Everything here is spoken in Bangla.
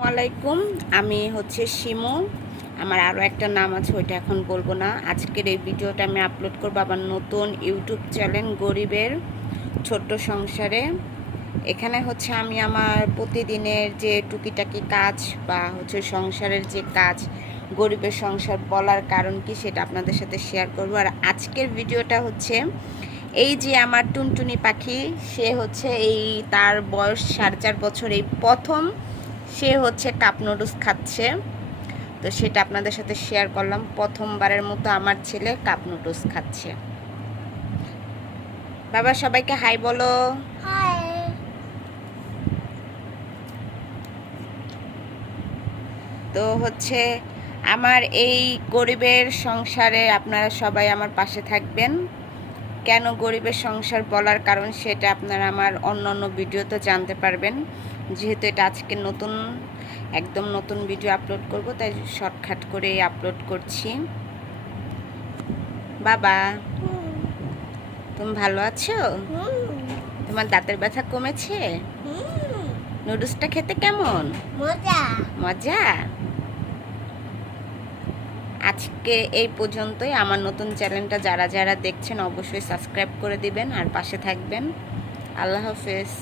আসসালামাইকুম। আমি হচ্ছে শিমু। আমার আরও একটা নাম আছে, ওইটা এখন বলবো না। আজকের এই ভিডিওটা আমি আপলোড করবো আমার নতুন ইউটিউব চ্যানেল গরিবের ছোট্ট সংসারে। এখানে হচ্ছে আমি আমার প্রতিদিনের যে টুকিটাকি কাজ বা হচ্ছে সংসারের যে কাজ, গরিবের সংসার বলার কারণ কি সেটা আপনাদের সাথে শেয়ার করবো। আর আজকের ভিডিওটা হচ্ছে এই যে আমার টুনটুনি পাখি, সে হচ্ছে তার বয়স 4.5 বছর, এই প্রথম সে হচ্ছে কাপ নুডলস খাচ্ছে। তো সেটা আপনাদের সাথে শেয়ার করলাম। প্রথমবারের মতো আমার ছেলে কাপ নুডলস খাচ্ছে। বাবা সবাইকে হাই বলো। হাই। তো হচ্ছে আমার এই গরিবের সংসারে আপনারা সবাই আমার পাশে থাকবেন। কেন গরিবের সংসার বলার কারণ সেটা আপনারা আমার অন্য অন্য ভিডিওতে জানতে পারবেন। যেহেতু এটা আজকে একদম নতুন ভিডিও আপলোড করব, তাই শর্টকাট করে আপলোড করছি। বাবা তুমি ভালো আছো? তোমার দাঁতের ব্যথা কমেছে? নুডলসটা খেতে কেমন? মজা। মজা। আজকে এই পর্যন্তই। আমার নতুন চ্যানেলটা যারা যারা দেখছেন অবশ্যই সাবস্ক্রাইব করে দিবেন আর পাশে থাকবেন। আল্লাহ হাফেজ।